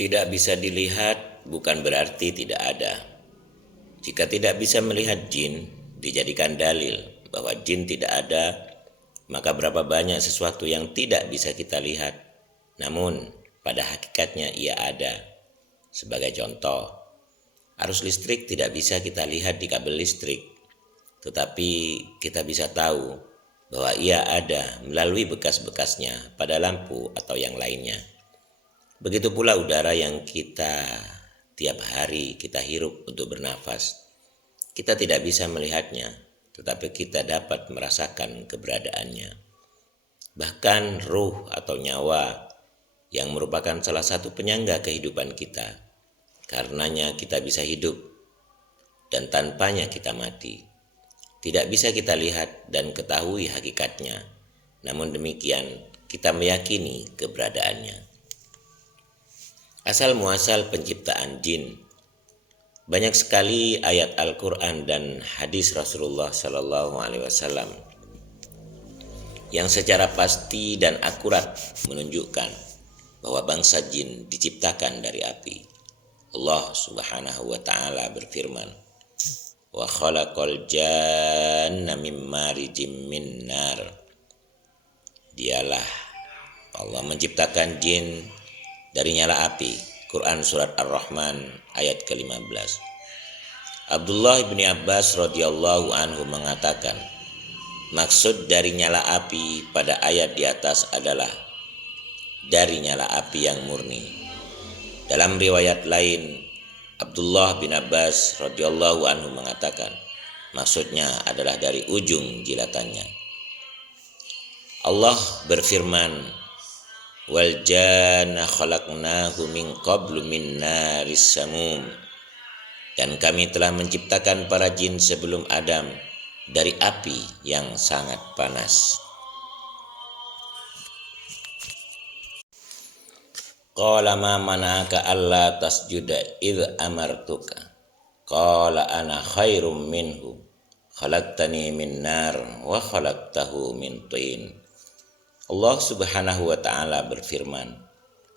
Tidak bisa dilihat bukan berarti tidak ada. Jika tidak bisa melihat jin, dijadikan dalil bahwa jin tidak ada, maka berapa banyak sesuatu yang tidak bisa kita lihat, namun pada hakikatnya ia ada. Sebagai contoh, arus listrik tidak bisa kita lihat di kabel listrik, tetapi kita bisa tahu bahwa ia ada melalui bekas-bekasnya pada lampu atau yang lainnya. Begitu pula udara yang kita tiap hari kita hirup untuk bernafas. Kita tidak bisa melihatnya, tetapi kita dapat merasakan keberadaannya. Bahkan ruh atau nyawa yang merupakan salah satu penyangga kehidupan kita. Karenanya kita bisa hidup dan tanpanya kita mati. Tidak bisa kita lihat dan ketahui hakikatnya, namun demikian kita meyakini keberadaannya. Asal muasal penciptaan jin. Banyak sekali ayat Al-Quran dan hadis Rasulullah SAW yang secara pasti dan akurat menunjukkan bahwa bangsa jin diciptakan dari api. Allah Subhanahu wa taala berfirman, "Wa khalaqal janna mim marijim min nar." Dialah Allah menciptakan jin dari nyala api. Quran surat Ar-Rahman ayat ke-15. Abdullah bin Abbas radhiyallahu anhu mengatakan, maksud dari nyala api pada ayat di atas adalah dari nyala api yang murni. Dalam riwayat lain, Abdullah bin Abbas radhiyallahu anhu mengatakan, maksudnya adalah dari ujung jilatannya. Allah berfirman, wal janna khalaqnahu min qablu min naris samum. Dan kami telah menciptakan para jin sebelum Adam dari api yang sangat panas. Qala ma mana'aka alla tasjuda idh amartuka. Qala ana khairum minhu khalaqtani min nar wa khalaqtahu min tin. Allah Subhanahu wa taala berfirman,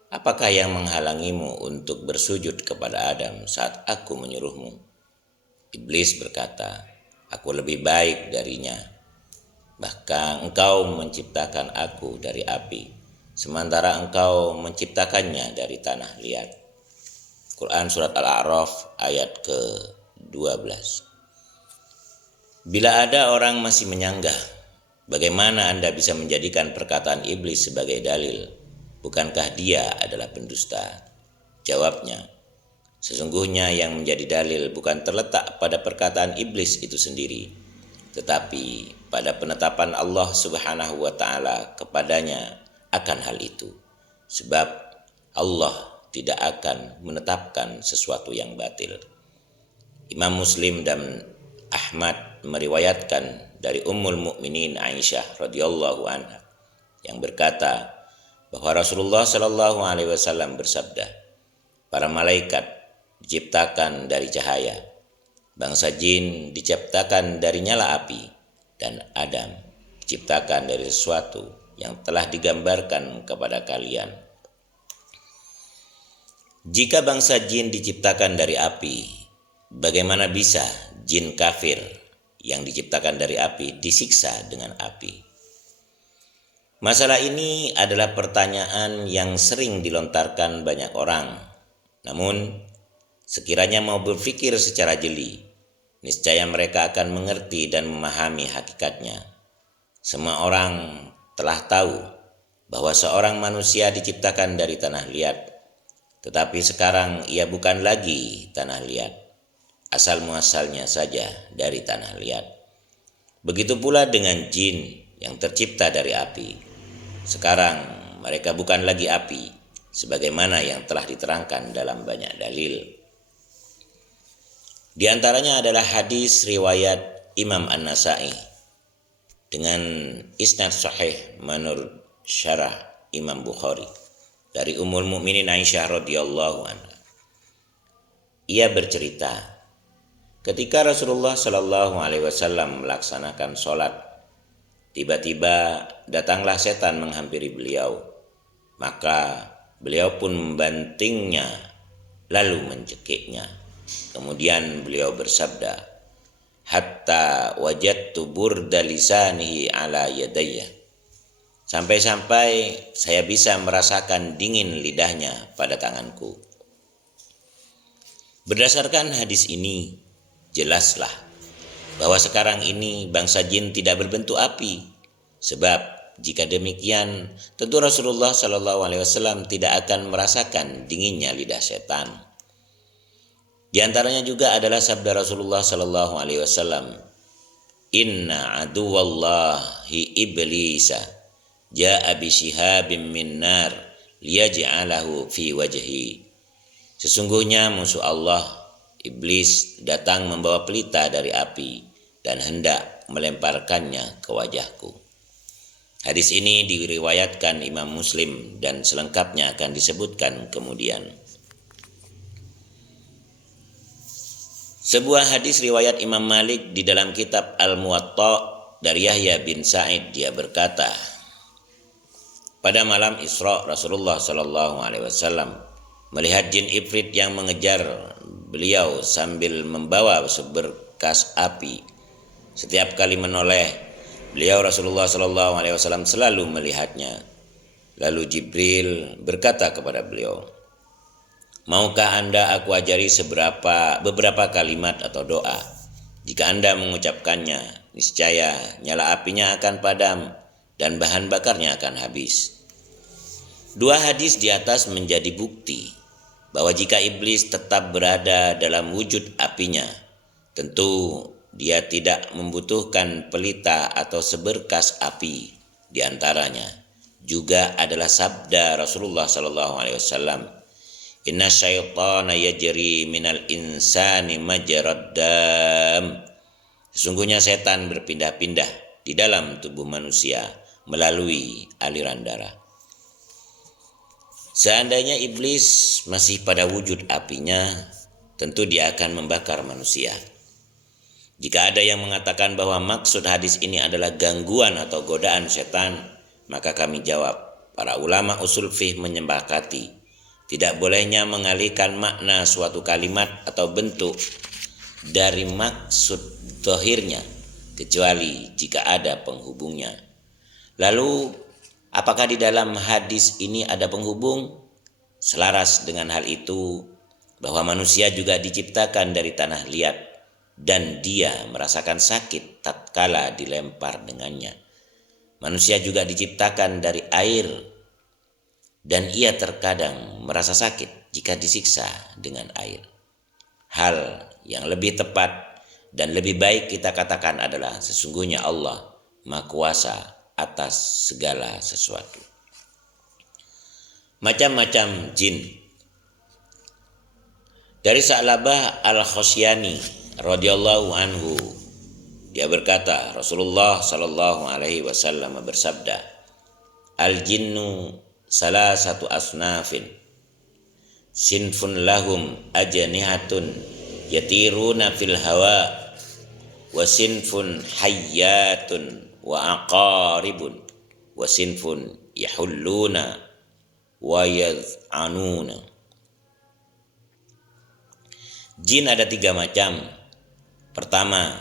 apakah yang menghalangimu untuk bersujud kepada Adam saat aku menyuruhmu? Iblis berkata, aku lebih baik darinya. Bahkan engkau menciptakan aku dari api, sementara engkau menciptakannya dari tanah liat. Quran surat Al-A'raf ayat ke-12. Bila ada orang masih menyanggah, bagaimana Anda bisa menjadikan perkataan iblis sebagai dalil? Bukankah dia adalah pendusta? Jawabnya, sesungguhnya yang menjadi dalil bukan terletak pada perkataan iblis itu sendiri, tetapi pada penetapan Allah Subhanahu wa taala kepadanya akan hal itu. Sebab Allah tidak akan menetapkan sesuatu yang batil. Imam Muslim dan Ahmad meriwayatkan dari Ummul Mukminin Aisyah radhiyallahu anha yang berkata bahwa Rasulullah shallallahu alaihi wasallam bersabda, para malaikat diciptakan dari cahaya, bangsa jin diciptakan dari nyala api, dan Adam diciptakan dari sesuatu yang telah digambarkan kepada kalian. Jika bangsa jin diciptakan dari api, bagaimana bisa jin kafir yang diciptakan dari api disiksa dengan api? Masalah ini adalah pertanyaan yang sering dilontarkan banyak orang. Namun, sekiranya mau berpikir secara jeli, niscaya mereka akan mengerti dan memahami hakikatnya. Semua orang telah tahu bahwa seorang manusia diciptakan dari tanah liat, tetapi sekarang ia bukan lagi tanah liat. Asal muasalnya saja dari tanah liat. Begitu pula dengan jin yang tercipta dari api. Sekarang mereka bukan lagi api, sebagaimana yang telah diterangkan dalam banyak dalil. Di antaranya adalah hadis riwayat Imam An-Nasa'i dengan isnad sahih menurut syarah Imam Bukhari dari Ummul Mukminin Aisyah radhiyallahu anha. Ia bercerita, ketika Rasulullah Shallallahu alaihi wasallam melaksanakan sholat, tiba-tiba datanglah setan menghampiri beliau. Maka Beliau pun membantingnya lalu mencekiknya. Kemudian beliau bersabda, hatta wajadtu burda lisanihi ala yadayya. Sampai-sampai saya bisa merasakan dingin lidahnya pada tanganku. Berdasarkan hadis ini, jelaslah bahwa sekarang ini bangsa jin tidak berbentuk api. Sebab jika demikian, tentu Rasulullah SAW tidak akan merasakan dinginnya lidah setan. Di antaranya juga adalah sabda Rasulullah SAW, inna aduwallahi iblisa ja'a bisyihabim min nar liyaj'alahu fi wajhi. Sesungguhnya musuh Allah, iblis, datang membawa pelita dari api dan hendak melemparkannya ke wajahku. Hadis ini diriwayatkan Imam Muslim dan selengkapnya akan disebutkan kemudian. Sebuah hadis riwayat Imam Malik di dalam kitab Al-Muwatta dari Yahya bin Sa'id, dia berkata, pada malam Isra Rasulullah SAW melihat jin ifrit yang mengejar beliau sambil membawa seberkas api. Setiap kali menoleh, beliau Rasulullah SAW selalu melihatnya. Lalu Jibril berkata kepada beliau, maukah Anda aku ajari beberapa kalimat atau doa? Jika Anda mengucapkannya, niscaya nyala apinya akan padam dan bahan bakarnya akan habis. Dua hadis di atas menjadi bukti bahwa jika iblis tetap berada dalam wujud apinya, tentu dia tidak membutuhkan pelita atau seberkas api. Di antaranya juga adalah sabda Rasulullah SAW, inna syaitana yajri minal insani majrad dam. Sesungguhnya setan berpindah-pindah di dalam tubuh manusia melalui aliran darah. Seandainya iblis masih pada wujud apinya, tentu dia akan membakar manusia. Jika ada yang mengatakan bahwa maksud hadis ini adalah gangguan atau godaan setan, maka kami jawab, para ulama usul fiqh menyepakati tidak bolehnya mengalihkan makna suatu kalimat atau bentuk dari maksud zahirnya, kecuali jika ada penghubungnya. Lalu apakah di dalam hadis ini ada penghubung? Selaras dengan hal itu, bahwa manusia juga diciptakan dari tanah liat dan dia merasakan sakit tatkala dilempar dengannya. Manusia juga diciptakan dari air dan ia terkadang merasa sakit jika disiksa dengan air. Hal yang lebih tepat dan lebih baik kita katakan adalah sesungguhnya Allah Maha Kuasa atas segala sesuatu. Macam-macam jin. Dari Sa'labah Al-Khasyani radhiyallahu anhu, dia berkata, Rasulullah sallallahu alaihi wasallam bersabda, al-jinnu salasatu asnafin, sinfun lahum ajnihatun yatiruna fil hawa, wa sinfun hayyatun wa aqaribun, wa sinfun yahulluna wa yaz'anuna. Jin ada 3 macam. Pertama,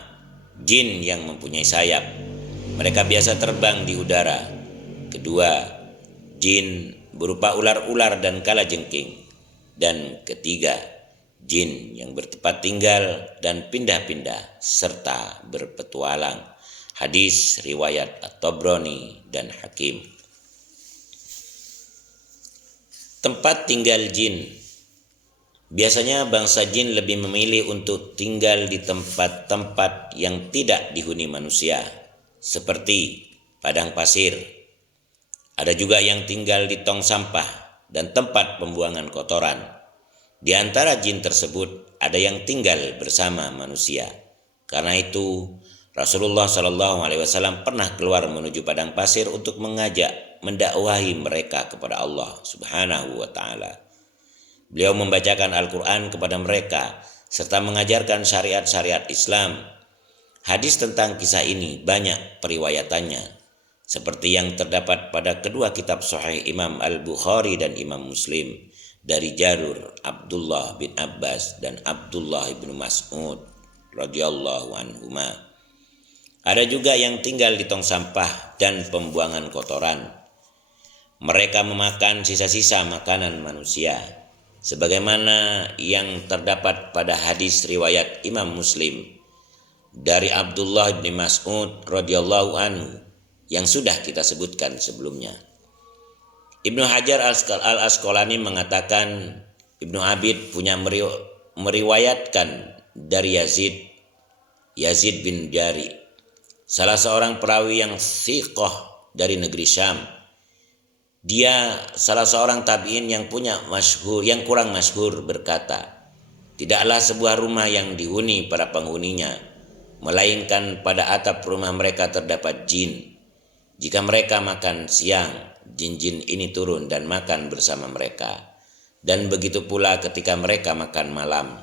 jin yang mempunyai sayap. Mereka biasa terbang di udara. Kedua, jin berupa ular-ular dan kalajengking. Dan ketiga, jin yang bertempat tinggal dan pindah-pindah serta berpetualang. Hadis riwayat At-Tabrani dan Hakim. Tempat tinggal jin. Biasanya bangsa jin lebih memilih untuk tinggal di tempat-tempat yang tidak dihuni manusia, seperti padang pasir. Ada juga yang tinggal di tong sampah dan tempat pembuangan kotoran. Di antara jin tersebut ada yang tinggal bersama manusia. Karena itu Rasulullah SAW pernah keluar menuju padang pasir untuk mengajak, mendakwahi mereka kepada Allah Subhanahu wa Ta'ala. Beliau membacakan Al-Quran kepada mereka serta mengajarkan syariat-syariat Islam. Hadis tentang kisah ini banyak periwayatannya. seperti yang terdapat pada kedua kitab Sahih Imam Al-Bukhari dan Imam Muslim dari Jarur Abdullah bin Abbas dan Abdullah bin Mas'ud radhiyallahu anhuma. Ada juga yang tinggal di tong sampah dan pembuangan kotoran. Mereka memakan sisa-sisa makanan manusia, sebagaimana yang terdapat pada hadis riwayat Imam Muslim dari Abdullah bin Mas'ud radhiyallahu anhu yang sudah kita sebutkan sebelumnya. Ibnu Hajar Al-Asqalani mengatakan Ibnu Abid punya meriwayatkan dari Yazid bin Jari, salah seorang perawi yang thiqah dari negeri Syam. Dia salah seorang tabi'in yang kurang masyhur berkata, tidaklah sebuah rumah yang dihuni para penghuninya, melainkan pada atap rumah mereka terdapat jin. Jika mereka makan siang, jin-jin ini turun dan makan bersama mereka. Dan begitu pula ketika mereka makan malam.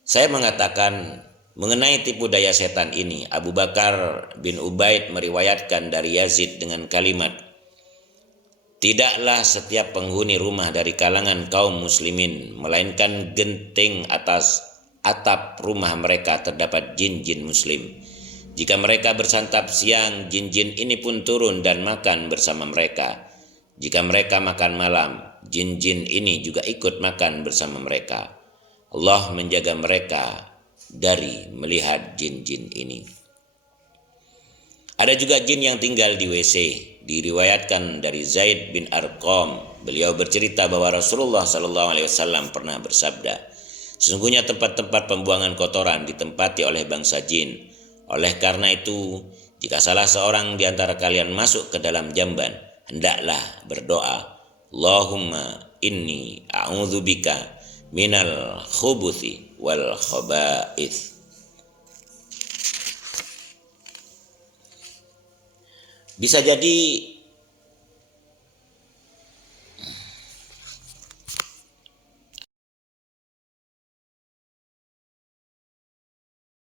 Saya mengatakan mengenai tipu daya setan ini, Abu Bakar bin Ubaid meriwayatkan dari Yazid dengan kalimat, tidaklah setiap penghuni rumah dari kalangan kaum muslimin, melainkan genting atas atap rumah mereka terdapat jin-jin muslim. Jika mereka bersantap siang, jin-jin ini pun turun dan makan bersama mereka. Jika mereka makan malam, jin-jin ini juga ikut makan bersama mereka. Allah menjaga mereka dari melihat jin-jin ini. Ada juga jin yang tinggal di WC. Diriwayatkan dari Zaid bin Arqam, beliau bercerita bahwa Rasulullah SAW pernah bersabda, sesungguhnya tempat-tempat pembuangan kotoran ditempati oleh bangsa jin. Oleh karena itu, jika salah seorang di antara kalian masuk ke dalam jamban, hendaklah berdoa, Allahumma inni a'udzubika minal khubuthi wal khaba'ith. Bisa jadi